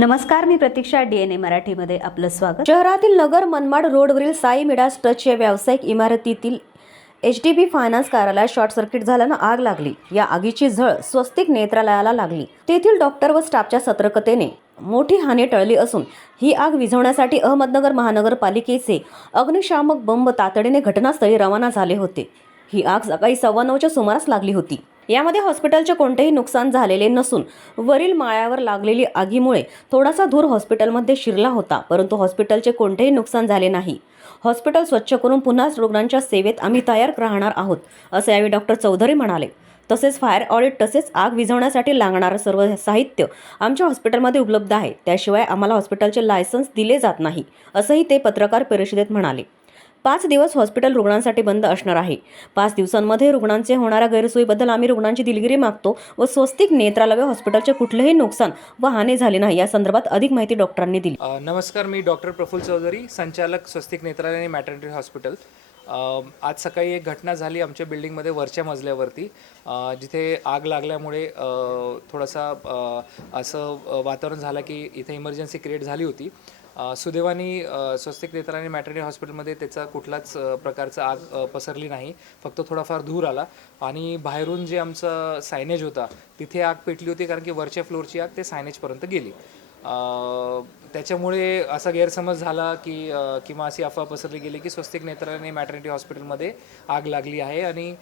नमस्कार मी प्रतीक्षा डीएनए मराठीमध्ये आपलं स्वागत. शहरातील नगर मनमाड रोडवरील साई मिडास टच या व्यावसायिक इमारतीतील एच डी बी फायनान्स कार्यालयात शॉर्ट सर्किट झाल्यानं आग लागली. या आगीची झळ स्वस्तिक नेत्रालयाला लागली. तेथील डॉक्टर व स्टाफच्या सतर्कतेने मोठी हानी टळली असून ही आग विझवण्यासाठी अहमदनगर महानगरपालिकेचे अग्निशामक बंब तातडीने घटनास्थळी रवाना झाले होते. ही आग सकाळी सव्वा नऊच्या सुमारास लागली होती. यामध्ये हॉस्पिटलचे कोणतेही नुकसान झालेले नसून वरील माळ्यावर लागलेली आगीमुळे थोडासा धूर हॉस्पिटलमध्ये शिरला होता परंतु हॉस्पिटलचे कोणतेही नुकसान झाले नाही. हॉस्पिटल स्वच्छ करून पुन्हा रुग्णांच्या सेवेत आम्ही तयार राहणार आहोत असे यावेळी डॉक्टर चौधरी म्हणाले. तसेच फायर ऑडिट तसेच आग विझवण्यासाठी लागणारं सर्व साहित्य आमच्या हॉस्पिटलमध्ये उपलब्ध आहे त्याशिवाय आम्हाला हॉस्पिटलचे लायसन्स दिले जात नाही असंही ते पत्रकार परिषदेत म्हणाले. पाच दिवस हॉस्पिटल रुग्णांसाठी बंद असणार आहे. पाच दिवसांमध्ये रुग्णांचे होणाऱ्या गैरसोयीबद्दल आम्ही रुग्णांची दिलगिरी मागतो व स्वस्तिक नेत्रालय हॉस्पिटलचे कुठलेही नुकसान व हानी झाली नाही या संदर्भात अधिक माहिती डॉक्टरांनी दिली. नमस्कार मी डॉक्टर प्रफुल चौधरी संचालक स्वस्तिक नेत्रालय आणि मॅटर्निटी हॉस्पिटल. आज सकाळी एक घटना झाली आमच्या बिल्डिंगमध्ये वरच्या मजल्यावरती. जिथे आग लागल्यामुळे थोडासा असं वातावरण झालं की इथे इमर्जन्सी क्रिएट झाली होती. सुदैवानी स्वस्तिक नेत्राने आणि मॅटर्निटी हॉस्पिटलमध्ये त्याचा कुठलाच प्रकारचा आग पसरली नाही. फक्त थोडाफार धूर आला. आणि बाहेरून जे आमचं सायनेज होता तिथे आग पेटली होती कारण की वरच्या फ्लोअरची आग ते सायनेजपर्यंत गेली. त्याच्यामुळे असा गैरसमज झाला की किंवा अशी अफवा पसरली गेली की स्वस्तिक नेत्राने मॅटर्निटी हॉस्पिटलमध्ये आग लागली आहे. आणि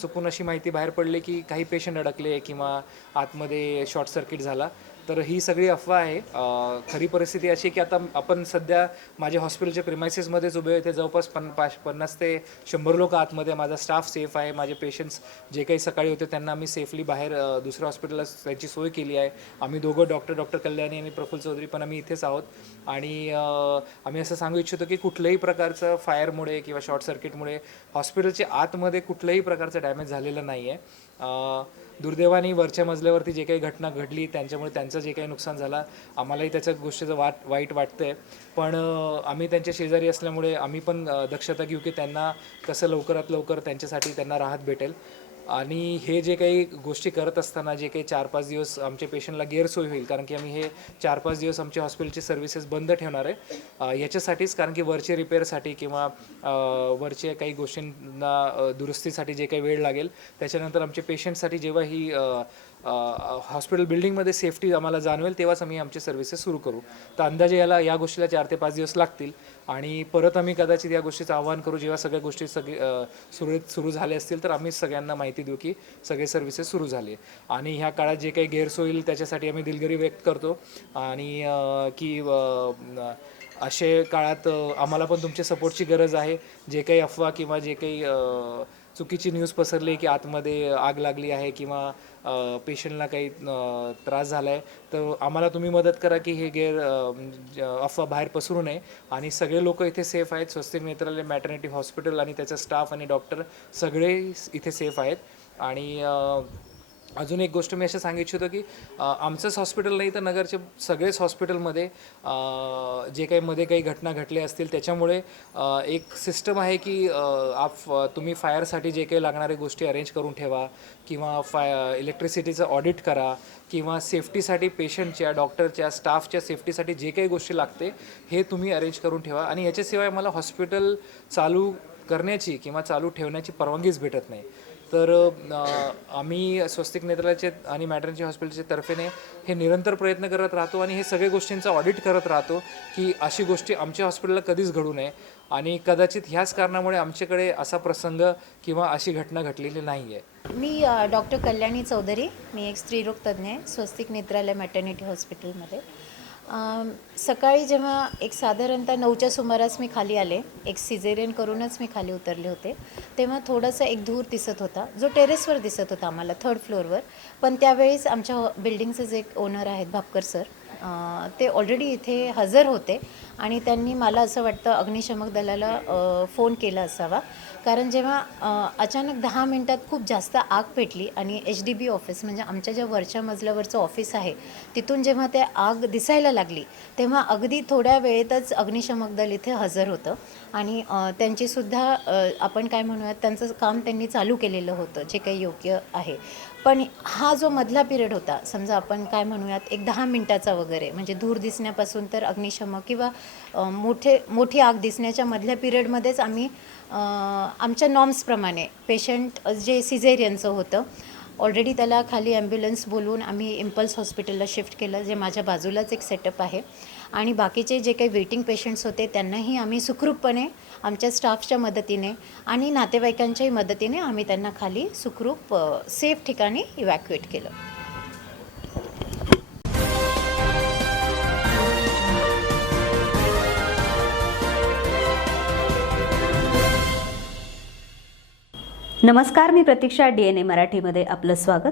चुकून अशी माहिती बाहेर पडली की काही पेशंट अडकले किंवा आतमध्ये शॉर्ट सर्किट झाला. तर ही सगळी अफवा आहे. अ, खरी परिस्थिती अशी आहे की आता आपण सध्या माझ्या हॉस्पिटलच्या प्रिमायसेसमध्येच उभे होते जवळपास पन पाच पन्नास ते शंभर लोक आतमध्ये माझा स्टाफ सेफ आहे. माझे पेशंट्स जे काही सकाळी होते त्यांना आम्ही सेफली बाहेर अ, दुसऱ्या हॉस्पिटलला त्यांची सोय केली आहे. आम्ही दोघं डॉक्टर डॉक्टर कल्याणी आणि प्रफुल्ल चौधरी पण आम्ही इथेच आहोत. आणि अ, आम्ही असं सांगू इच्छितो की कुठल्याही प्रकारचं फायरमुळे किंवा शॉर्ट सर्किटमुळे हॉस्पिटलच्या आतमध्ये कुठल्याही प्रकारचं डॅमेज झालेलं नाही आहे दुर्दैवाने वरच्या मजल्यावरती जे काही घटना घडली त्यांच्यामुळे त्यांचं जे काही नुकसान झालं आम्हालाही त्याच्या गोष्टीचं वाट वाईट वाटतं आहे पण आम्ही त्यांच्या शेजारी असल्यामुळे आम्ही पण दक्षता घेऊ की त्यांना कसं लवकरात लवकर त्यांच्यासाठी त्यांना राहत भेटेल. आणि हे जे काही गोष्टी करत असताना जे काही चार पाच दिवस आमच्या पेशंटला गैरसोय होईल कारण की आम्ही हे चार पाच दिवस आमच्या हॉस्पिटलची सर्व्हिसेस बंद ठेवणार आहे. याच्यासाठीच कारण की वरचे रिपेअरसाठी किंवा वरच्या वरचे काही गोष्टींना दुरुस्तीसाठी जे काही वेळ लागेल त्याच्यानंतर आमच्या पेशंटसाठी जेव्हा ही हॉस्पिटल बिल्डिंगमध्ये सेफ्टी आम्हाला जाणवेल तेव्हाच आम्ही आमचे सर्व्हिसेस सुरू करू. तर अंदाजे याला या गोष्टीला चार ते पाच दिवस लागतील. आणि परत आम्ही कदाचित या गोष्टीचं आव्हान करू जेव्हा सगळ्या गोष्टी सगळे सुरळीत सुरू झाल्या असतील तर आम्ही सगळ्यांना माहिती देऊ की सगळे सर्व्हिसेस सुरू झाले. आणि ह्या काळात जे काही गैरसोय होईल त्याच्यासाठी आम्ही दिलगिरी व्यक्त करतो. आणि की असे काळात आम्हाला पण तुमच्या सपोर्टची गरज आहे. जे काही अफवा किंवा जे काही चुकीची न्यूज पसरली की आतमध्ये आग लागली आहे किंवा पेशंटला काही त्रास झाला आहे तर आम्हाला तुम्ही मदत करा की हे गैर म्हणजे, अफवा बाहेर पसरू नये. आणि सगळे लोक इथे सेफ आहेत स्वस्तिक नेत्रालय मॅटर्निटी हॉस्पिटल आणि त्याचा स्टाफ आणि डॉक्टर सगळे इथे सेफ आहेत. आणि अजून एक गोष्ट मी असं सांगू इच्छितो की आमचंच हॉस्पिटल नाही तर नगरचे सगळेच हॉस्पिटलमध्ये जे काही मध्ये काही घटना घडल्या असतील त्याच्यामुळे एक सिस्टम आहे की आप तुम्ही फायरसाठी जे काही लागणारे गोष्टी अरेंज करून ठेवा किंवा फाय इलेक्ट्रिसिटीचं ऑडिट करा किंवा सेफ्टीसाठी पेशंटच्या डॉक्टरच्या स्टाफच्या सेफ्टीसाठी जे काही गोष्टी लागते हे तुम्ही अरेंज करून ठेवा. आणि याच्याशिवाय मला हॉस्पिटल चालू करण्याची किंवा चालू ठेवण्याची परवानगीच भेटत नाही. तर आम्ही स्वस्तिक नेत्रालयाचे आणि मॅटर्निटी हॉस्पिटलच्या तर्फेने हे निरंतर प्रयत्न करत राहतो आणि हे सगळ्या गोष्टींचा ऑडिट करत राहतो की अशी गोष्टी आमच्या हॉस्पिटलला कधीच घडू नये. आणि कदाचित ह्याच कारणामुळे आमच्याकडे असा प्रसंग किंवा अशी घटना घडलेली नाही आहे मी डॉक्टर कल्याणी चौधरी. मी एक स्त्रीरोग तज्ज्ञ आहे स्वस्तिक नेत्रालय मॅटर्निटी हॉस्पिटलमध्ये सकाळी जेव्हा एक साधारणतः नऊच्या सुमारास मी खाली आले एक सिझेरियन करूनच मी खाली उतरले होते तेव्हा थोडासा एक धूर दिसत होता जो टेरेसवर दिसत होता आम्हाला थर्ड फ्लोअरवर पण त्यावेळीच आमच्या बिल्डिंगचे जे एक ओनर आहेत भापकर सर ते ऑलरेडी इथे हजर होते आणि त्यांनी मला असं वाटतं अग्निशमक दलाला फोन केला असावा. कारण जेव्हा अचानक दहा मिनटात खूप जास्त आग पेटली आणि एच डी बी ऑफिस म्हणजे आमच्या ज्या वरच्या मजल्यावरचं ऑफिस आहे तिथून जेव्हा ते आग दिसायला लागली तेव्हा अगदी थोड्या वेळेतच अग्निशमक दल इथे हजर होतं. आणि त्यांचीसुद्धा आपण काय म्हणूयात त्यांचं काम त्यांनी चालू केलेलं होतं जे काही योग्य आहे. पण हा जो मधला पिरियड होता समजा आपण काय म्हणूयात एक दहा मिनटाचा वगैरे म्हणजे धूर दिसण्यापासून तर अग्निशमक किंवा मोठे मोठी आग दिसण्याच्या मधल्या पिरियडमध्येच आम्ही आमच्या नॉर्म्सप्रमाणे पेशंट जे सिझेरियनचं होतं ऑलरेडी त्याला खाली ॲम्ब्युलन्स बोलवून आम्ही इम्पल्स हॉस्पिटलला शिफ्ट केलं जे माझ्या बाजूलाच एक सेटअप आहे. आणि बाकीचे जे काही वेटिंग पेशंट्स होते त्यांनाही आम्ही सुखरूपपणे आमच्या स्टाफच्या मदतीने आणि नातेवाईकांच्याही मदतीने आम्ही त्यांना खाली सुखरूप सेफ ठिकाणी इव्हॅक्युएट केलं. नमस्कार मी प्रतीक्षा डी एन ए मराठीमध्ये आपलं स्वागत.